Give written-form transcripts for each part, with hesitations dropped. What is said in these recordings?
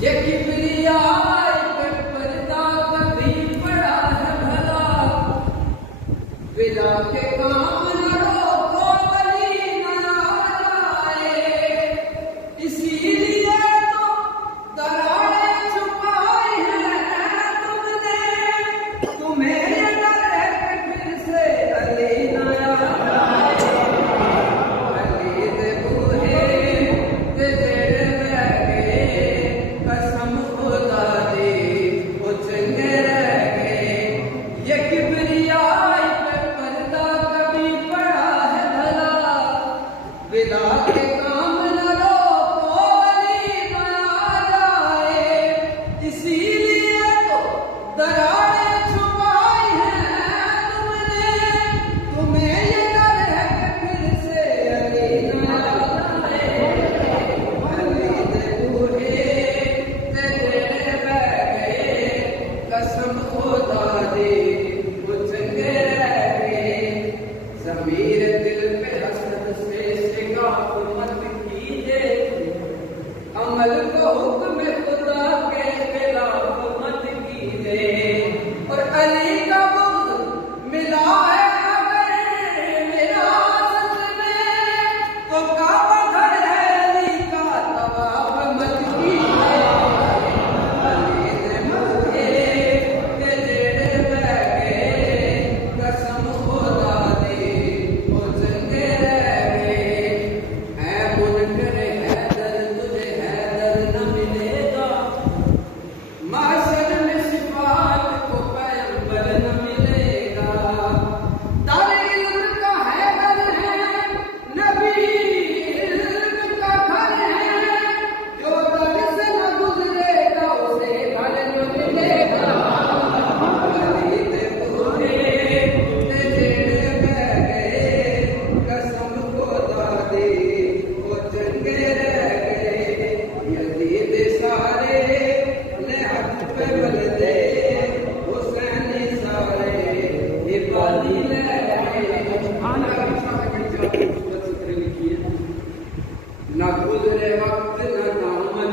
ये किबरियाई पे पर्दा कभी पड़ा है भला, विदा के काम न रोको वली न आ जाए। इसीलिए तो दरारें छुपाई हैं तुमने, तुम्हें ये डर है कि फिर से अली न आ जाए। अली दे बूहे ते जेड़े रह गए, कसम खुदा दी वो चंगे रह गए। ये किबरियाई पे पर्दा कभी पड़ा है भला, विदा के काम न रोको वली न आ जाए। इसीलिए तो दरारें छुपाई हैं तुमने, तुम्हें ये डर है कि फिर से अली न आ जाए। अली दे बूहे ते जेड़े बह गए, कसम खुदा दी वो चंगे रह गए। ज़मीर दिल पे हसरत से शिकाफ मत कीजिए, अमल को हुक्म खुदा के खिलाफ मत कीजिए। और अली का बुग़्ज़ मिला है अगर विरासत में, तो काबा घर है अली का तवाफ मत कीजिए। अली दे बूहे ते जेड़े बह गए, कसम खुदा दी वो चंगे रह गए। ऐ मुनकर हैदर तुझे हैदर न मिलेगा, माशर में शिफात को पैगंबर न मिलेगा। दर इल्म का हैदर है, नबी इल्म का घर है, जो दर से न गुजरेगा उसे घर न मिलेगा। अली दे बूहे ते जेड़े बह गए, कसम खुदा दी वो चंगे रह गए। यजीद सारे ले हक पे बलदे, हुसैनी सारे इबादी ले गए। न गुजरे वक्त न दामन,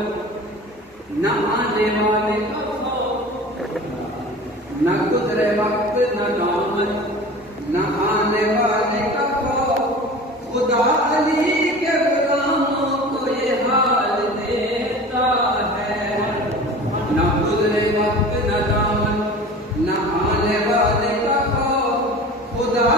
न आने वाले का खौफ। न गुजरे वक्त न दामन, न आने वाले का खौफ। खुदा अली के गुलामों को ये हाल देता है। न गुजरे वक्त न दामन, न आने वाले का खौफ। खुदा